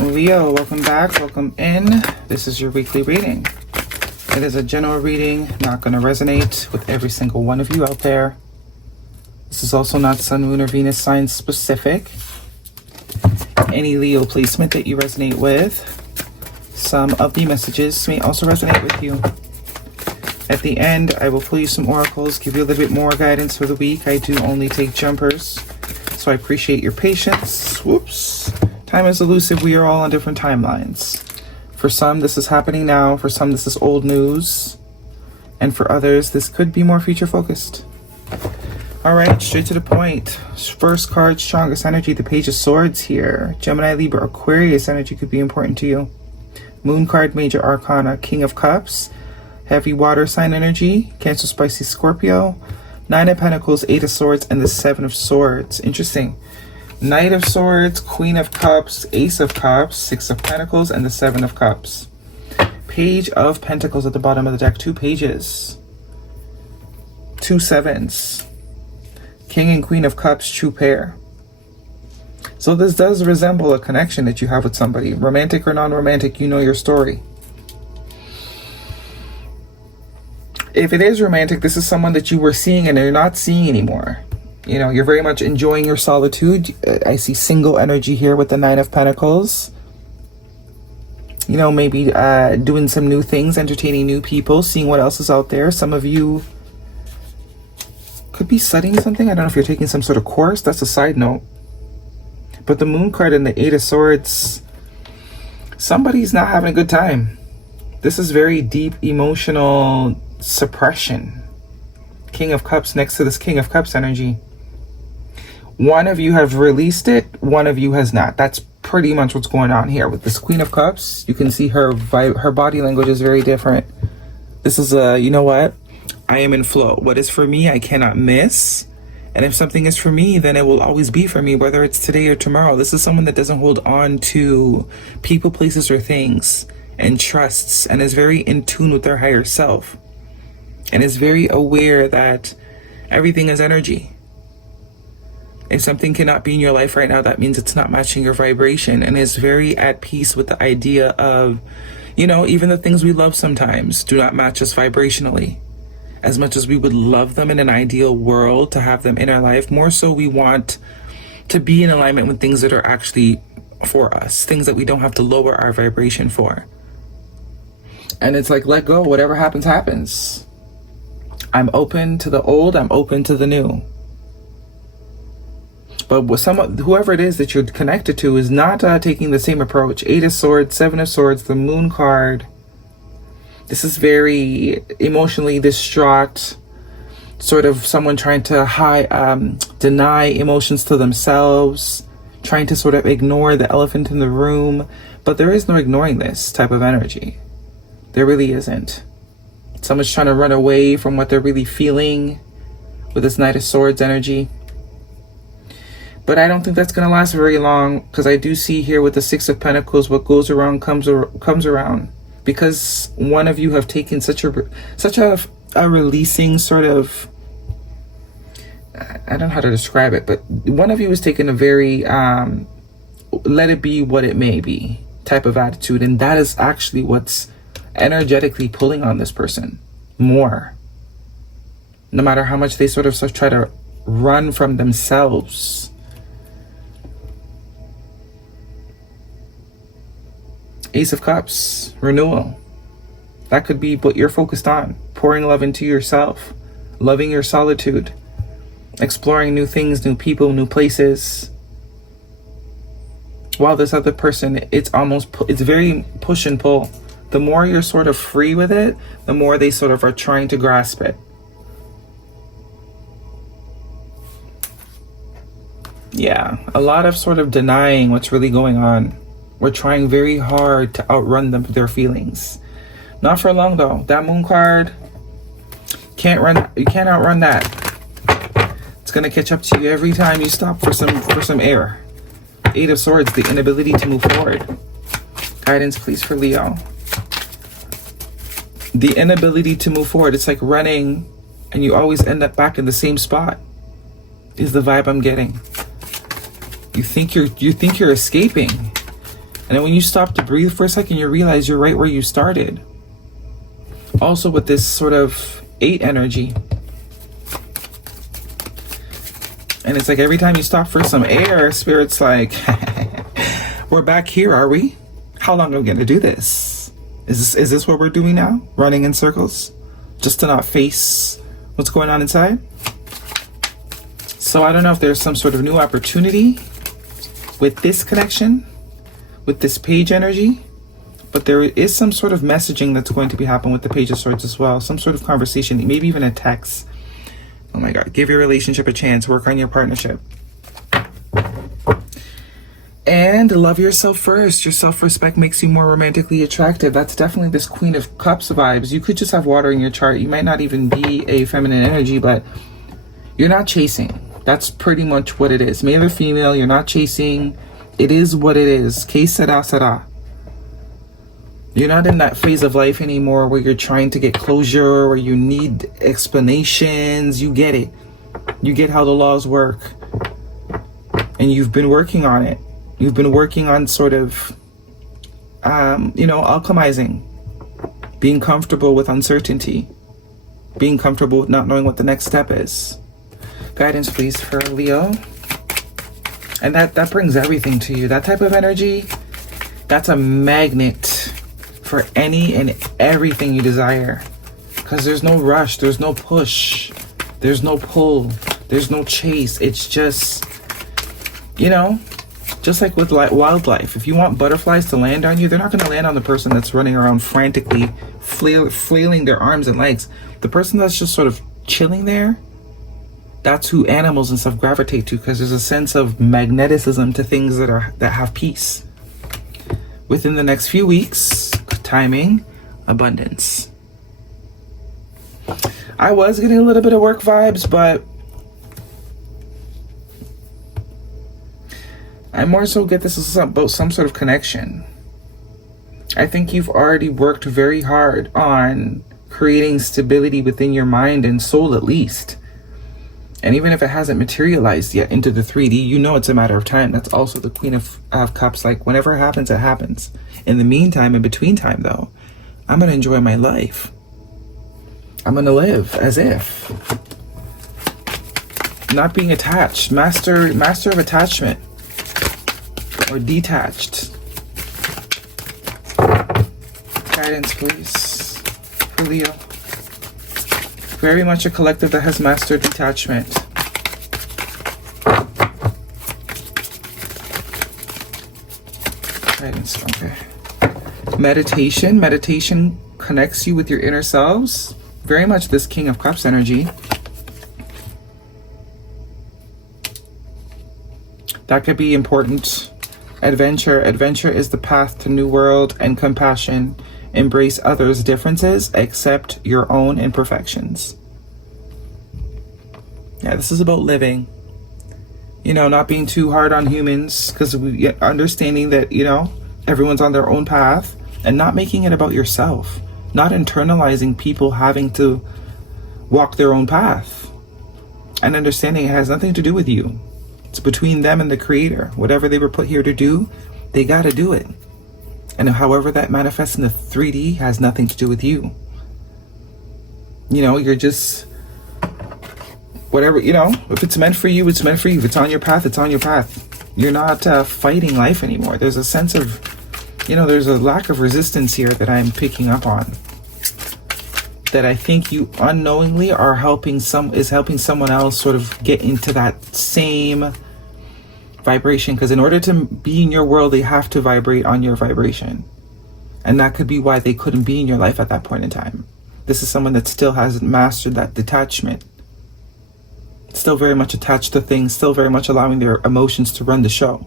Leo, welcome back, welcome in. This is your weekly reading. It is a general reading, not going to resonate with every single one of you out there. This is also not Sun, Moon, or Venus sign specific. Any Leo placement that you resonate with, some of the messages may also resonate with you. At the end, I will pull you some oracles, give you a little bit more guidance for the week. I do only take jumpers, so I appreciate your patience. Whoops. Time is elusive. We are all on different timelines. For some, this is happening now. For some, this is old news. And for others, this could be more future focused. All right, straight to the point. First card, strongest energy, the Page of Swords here. Gemini, Libra, Aquarius energy could be important to you. Moon card, major arcana, King of Cups. Heavy water sign energy, Cancer, Spicy, Scorpio. Nine of Pentacles, Eight of Swords, and the Seven of Swords. Interesting. Knight of Swords, Queen of Cups, Ace of Cups, Six of Pentacles, and the Seven of Cups. Page of Pentacles at the bottom of the deck. Two pages. Two sevens. King and Queen of Cups, true pair. So this does resemble a connection that you have with somebody. Romantic or non-romantic, you know your story. If it is romantic, this is someone that you were seeing and you're not seeing anymore. You know, you're very much enjoying your solitude. I see single energy here with the Nine of Pentacles. You know, maybe doing some new things, entertaining new people, seeing what else is out there. Some of you could be studying something. I don't know if you're taking some sort of course. That's a side note. But the Moon card and the Eight of Swords, somebody's not having a good time. This is very deep emotional suppression. King of Cups next to this King of Cups energy. One of you have released it, one of you has not. That's pretty much what's going on here. With this Queen of Cups, you can see her body language is very different. This is you know what? I am in flow. What is for me, I cannot miss. And if something is for me, then it will always be for me, whether it's today or tomorrow. This is someone that doesn't hold on to people, places, or things, and trusts, and is very in tune with their higher self. And is very aware that everything is energy. If something cannot be in your life right now, that means it's not matching your vibration, and is very at peace with the idea of, you know, even the things we love sometimes do not match us vibrationally. As much as we would love them in an ideal world to have them in our life, more so we want to be in alignment with things that are actually for us, things that we don't have to lower our vibration for. And it's like, let go, whatever happens, happens. I'm open to the old, I'm open to the new. But with whoever it is that you're connected to is not taking the same approach. Eight of Swords, Seven of Swords, the Moon card. This is very emotionally distraught, sort of someone trying to deny emotions to themselves, trying to sort of ignore the elephant in the room. But there is no ignoring this type of energy. There really isn't. Someone's trying to run away from what they're really feeling with this Knight of Swords energy. But I don't think that's going to last very long, because I do see here with the Six of Pentacles, what goes around comes around. Because one of you have taken such a releasing sort of, I don't know how to describe it, but one of you has taken a very let it be what it may be type of attitude. And that is actually what's energetically pulling on this person more. No matter how much they sort of try to run from themselves. Ace of Cups, renewal. That could be what you're focused on. Pouring love into yourself. Loving your solitude. Exploring new things, new people, new places. While this other person, it's very push and pull. The more you're sort of free with it, the more they sort of are trying to grasp it. Yeah, a lot of sort of denying what's really going on. We're trying very hard to outrun their feelings. Not for long though. That Moon card, you can't outrun that. It's gonna catch up to you every time you stop for some air. Eight of Swords, the inability to move forward. Guidance please for Leo. The inability to move forward. It's like running and you always end up back in the same spot, is the vibe I'm getting. You think you're escaping. And And then when you stop to breathe for a second, you realize you're right where you started. Also with this sort of 8 energy. And it's like every time you stop for some air, Spirit's like, we're back here, are we? How long are we going to do this? Is this what we're doing now? Running in circles? Just to not face what's going on inside? So I don't know if there's some sort of new opportunity with this connection, with this page energy, but there is some sort of messaging that's going to be happening with the Page of Swords as well. Some sort of conversation, maybe even a text. Oh my God, give your relationship a chance, work on your partnership. And love yourself first. Your self-respect makes you more romantically attractive. That's definitely this Queen of Cups vibes. You could just have water in your chart. You might not even be a feminine energy, but you're not chasing. That's pretty much what it is. Male or female, you're not chasing. It is what it is. Que sera, sera. You're not in that phase of life anymore where you're trying to get closure, where you need explanations. You get it. You get how the laws work. And you've been working on it. You've been working on sort of, alchemizing. Being comfortable with uncertainty. Being comfortable with not knowing what the next step is. Guidance, please, for Leo. And that brings everything to you. That type of energy, that's a magnet for any and everything you desire. Because there's no rush, there's no push, there's no pull, there's no chase. It's just, just like with wildlife. If you want butterflies to land on you, they're not going to land on the person that's running around frantically flailing their arms and legs. The person that's just sort of chilling there, that's who animals and stuff gravitate to, because there's a sense of magneticism to things that have peace. Within the next few weeks, timing, abundance. I was getting a little bit of work vibes, but I more so get this is about some sort of connection. I think you've already worked very hard on creating stability within your mind and soul, at least. And even if it hasn't materialized yet into the 3D, you know it's a matter of time. That's also the Queen of Cups. Like, whenever it happens, it happens. In the meantime, in between time, though, I'm going to enjoy my life. I'm going to live as if. Not being attached. Master of attachment. Or detached. Guidance, please. For Leo. Very much a collective that has mastered detachment. Guidance, okay. Meditation. Meditation connects you with your inner selves. Very much this King of Cups energy. That could be important. Adventure. Adventure is the path to new world and compassion. Embrace others' differences, accept your own imperfections. Yeah, this is about living. Not being too hard on humans, because understanding that, everyone's on their own path, and not making it about yourself. Not internalizing people having to walk their own path. And understanding it has nothing to do with you. It's between them and the Creator. Whatever they were put here to do, they got to do it. And however that manifests in the 3D has nothing to do with you. You're just, whatever, if it's meant for you, it's meant for you. If it's on your path, it's on your path. You're not fighting life anymore. There's a sense of, there's a lack of resistance here that I'm picking up on. That I think you unknowingly are helping someone else sort of get into that same vibration, because in order to be in your world, they have to vibrate on your vibration. And that could be why they couldn't be in your life at that point in time. This is someone that still hasn't mastered that detachment. Still very much attached to things, still very much allowing their emotions to run the show.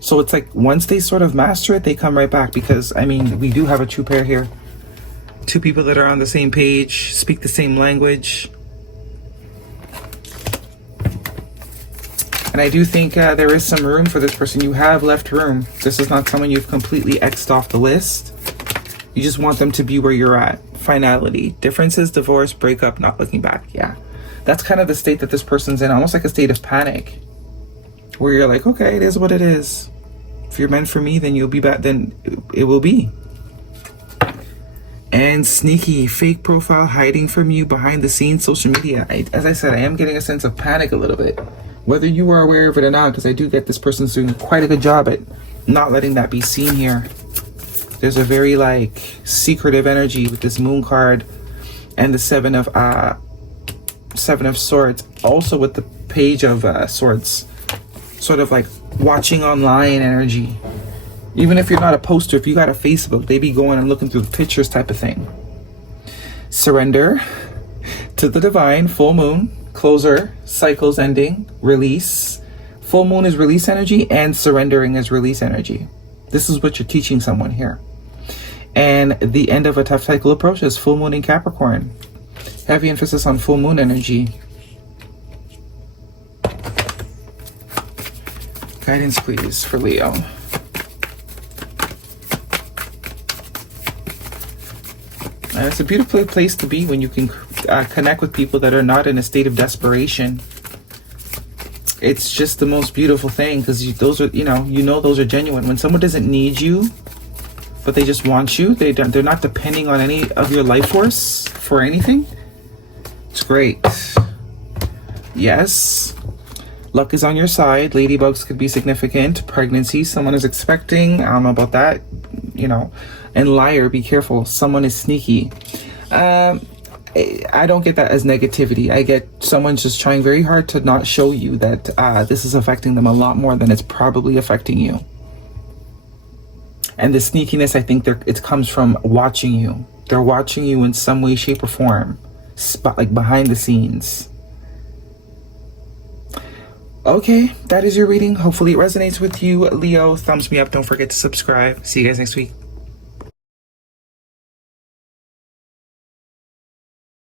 So it's like once they sort of master it, they come right back, because we do have a true pair here. Two people that are on the same page, speak the same language. And I do think there is some room for this person. You have left room. This is not someone you've completely X'd off the list. You just want them to be where you're at. Finality. Differences, divorce, breakup, not looking back. Yeah. That's kind of the state that this person's in. Almost like a state of panic. Where you're like, okay, it is what it is. If you're meant for me, then you'll be back. Then it will be. And sneaky, fake profile hiding from you behind the scenes, social media. As I said, I am getting a sense of panic a little bit, whether you are aware of it or not, because I do get this person's doing quite a good job at not letting that be seen here. There's a very like secretive energy with this moon card and the seven of swords, also with the page of swords, sort of like watching online energy. Even if you're not a poster, if you got a Facebook, they be going and looking through the pictures type of thing. Surrender to the divine, full moon, closer, cycles ending, release. Full moon is release energy and surrendering is release energy. This is what you're teaching someone here. And the end of a tough cycle approaches, full moon in Capricorn. Heavy emphasis on full moon energy. Guidance, please, for Leo. It's a beautiful place to be when you can connect with people that are not in a state of desperation. It's just the most beautiful thing, because those are, those are genuine. When someone doesn't need you, but they just want you, they're not depending on any of your life force for anything. It's great. Yes. Luck is on your side. Ladybugs could be significant. Pregnancy, someone is expecting. I don't know about that, And liar, be careful. Someone is sneaky. I don't get that as negativity. I get someone's just trying very hard to not show you that this is affecting them a lot more than it's probably affecting you. And the sneakiness, I think it comes from watching you. They're watching you in some way, shape, or form. Like behind the scenes. Okay, that is your reading. Hopefully it resonates with you, Leo. Thumbs me up. Don't forget to subscribe. See you guys next week.